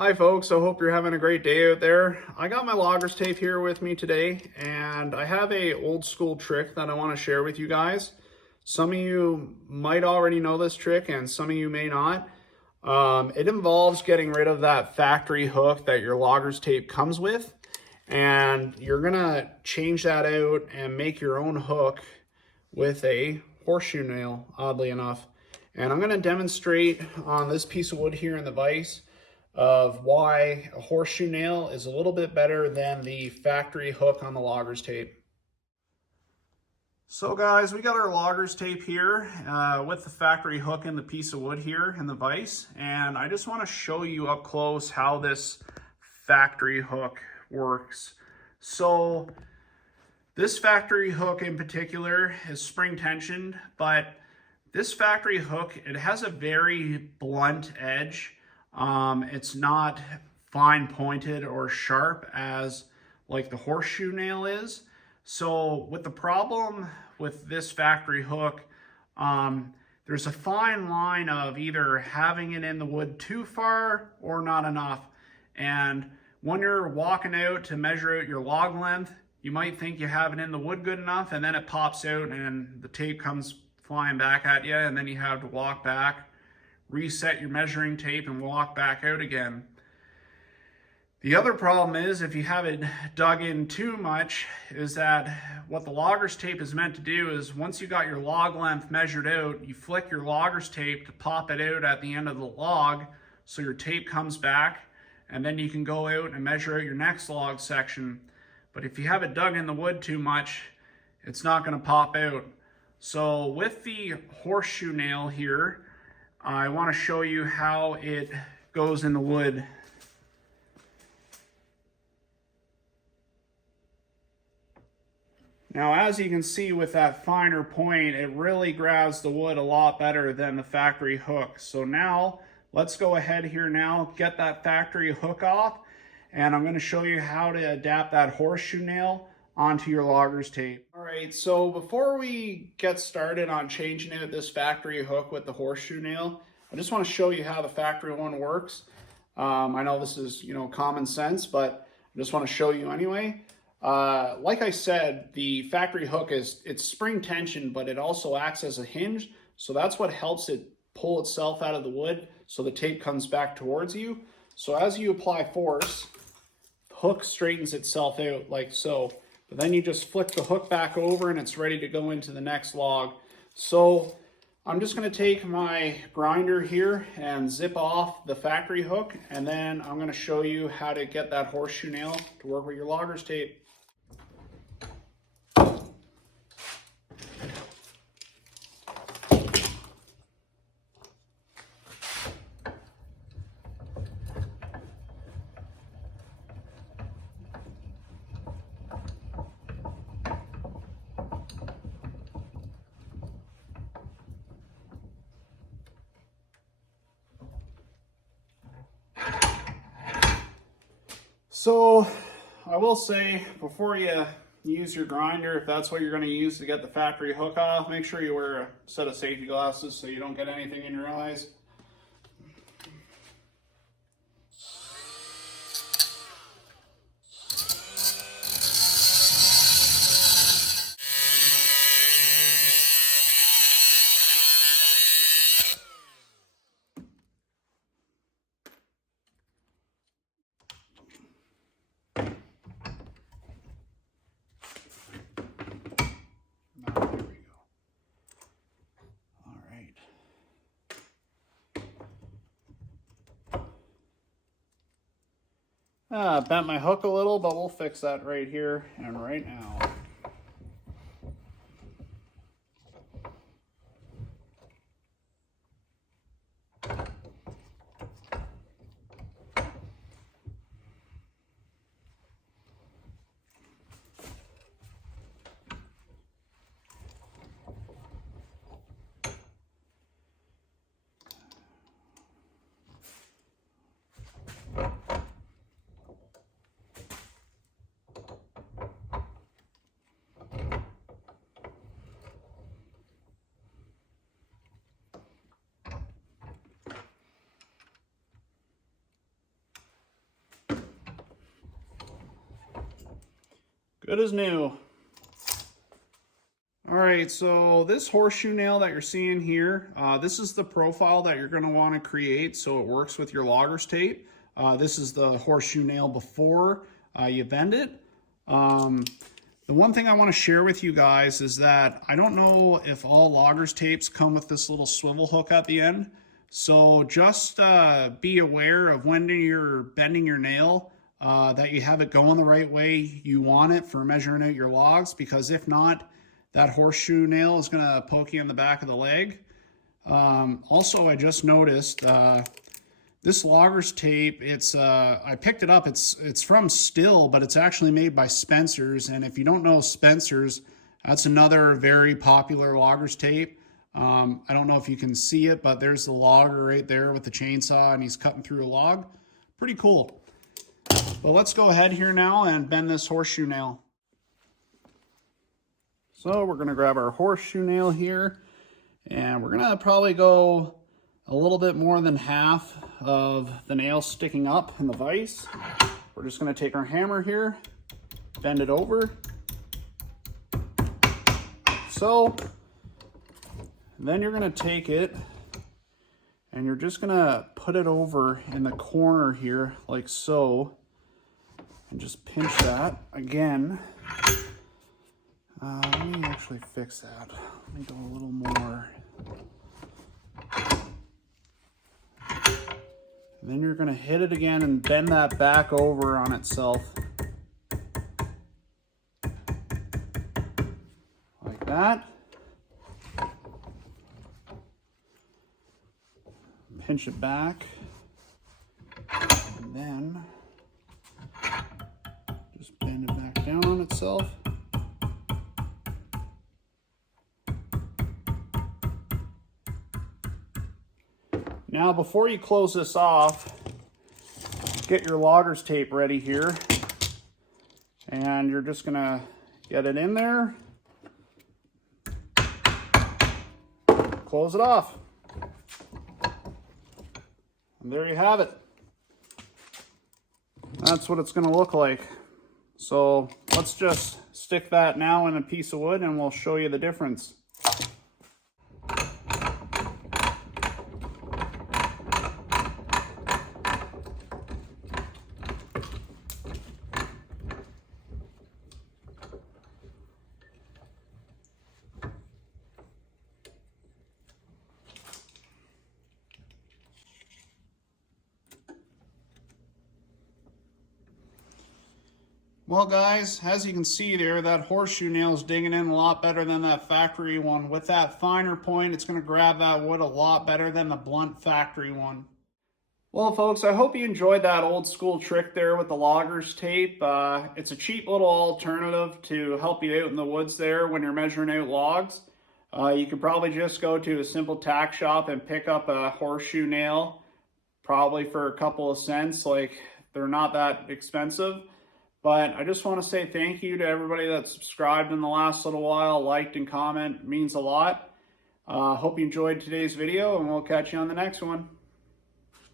Hi folks, I hope you're having a great day out there. I got my loggers tape here with me today, and I have a old school trick that I want to share with you guys. Some of you might already know this trick and some of you may not. It involves getting rid of that factory hook that your loggers tape comes with, and you're gonna change that out and make your own hook with a horseshoe nail, oddly enough. And I'm gonna demonstrate on this piece of wood here in the vise of why a horseshoe nail is a little bit better than the factory hook on the loggers tape. So guys, we got our loggers tape here with the factory hook and the piece of wood here in the vise, and I just want to show you up close how this factory hook works. So this factory hook in particular is spring tensioned, but this factory hook, it has a very blunt edge. It's not fine pointed or sharp as like the horseshoe nail is. So with the problem with this factory hook, there's a fine line of either having it in the wood too far or not enough. And when you're walking out to measure out your log length, you might think you have it in the wood good enough, and then it pops out and the tape comes flying back at you, and then you have to walk back, reset your measuring tape, and walk back out again. The other problem is if you have it dug in too much, is that what the loggers tape is meant to do is once you got your log length measured out, you flick your loggers tape to pop it out at the end of the log so your tape comes back, and then you can go out and measure out your next log section. But if you have it dug in the wood too much, it's not going to pop out. So with the horseshoe nail here, I want to show you how it goes in the wood. Now, as you can see with that finer point, it really grabs the wood a lot better than the factory hook. So now, let's go ahead here now, get that factory hook off, and I'm going to show you how to adapt that horseshoe nail onto your loggers tape. All right, so before we get started on changing out this factory hook with the horseshoe nail, I just want to show you how the factory one works. I know this is, common sense, but I just want to show you anyway. Like I said, the factory hook it's spring tension, but it also acts as a hinge. So that's what helps it pull itself out of the wood so the tape comes back towards you. So as you apply force, the hook straightens itself out like so. But then you just flick the hook back over and it's ready to go into the next log. So I'm just going to take my grinder here and zip off the factory hook, and then I'm going to show you how to get that horseshoe nail to work with your loggers tape. So I will say, before you use your grinder, if that's what you're going to use to get the factory hook off, make sure you wear a set of safety glasses so you don't get anything in your eyes. There we go. All right. Bent my hook a little, but we'll fix that right here and right now. Good as new. All right, so this horseshoe nail that you're seeing here, this is the profile that you're gonna wanna create so it works with your loggers tape. This is the horseshoe nail before you bend it. The one thing I wanna share with you guys is that I don't know if all loggers tapes come with this little swivel hook at the end. So just be aware of when you're bending your nail that you have it going the right way you want it for measuring out your logs, because if not, that horseshoe nail is going to poke you in the back of the leg. Also, I just noticed this loggers tape, I picked it up, it's from Stihl, but it's actually made by Spencer's. And if you don't know Spencer's, that's another very popular loggers tape. I don't know if you can see it, but there's the logger right there with the chainsaw and he's cutting through a log. Pretty cool. But let's go ahead here now and bend this horseshoe nail. So we're gonna grab our horseshoe nail here and we're gonna probably go a little bit more than half of the nail sticking up in the vise. We're just gonna take our hammer here, bend it over. So then you're gonna take it and you're just gonna put it over in the corner here like so and just pinch that again. Let me actually fix that. Let me go a little more. And then you're going to hit it again and bend that back over on itself. Like that. Pinch it back. And then just bend it back down on itself. Now, before you close this off, get your loggers tape ready here. And you're just gonna get it in there. Close it off. And there you have it. That's what it's gonna look like. So let's just stick that now in a piece of wood and we'll show you the difference. Well guys, as you can see there, that horseshoe nail is digging in a lot better than that factory one. With that finer point, it's going to grab that wood a lot better than the blunt factory one. Well folks, I hope you enjoyed that old school trick there with the loggers tape. It's a cheap little alternative to help you out in the woods there when you're measuring out logs. You could probably just go to a simple tack shop and pick up a horseshoe nail, probably for a couple of cents. Like, they're not that expensive. But I just want to say thank you to everybody that subscribed in the last little while, liked and comment. It means a lot. Hope you enjoyed today's video, and we'll catch you on the next one.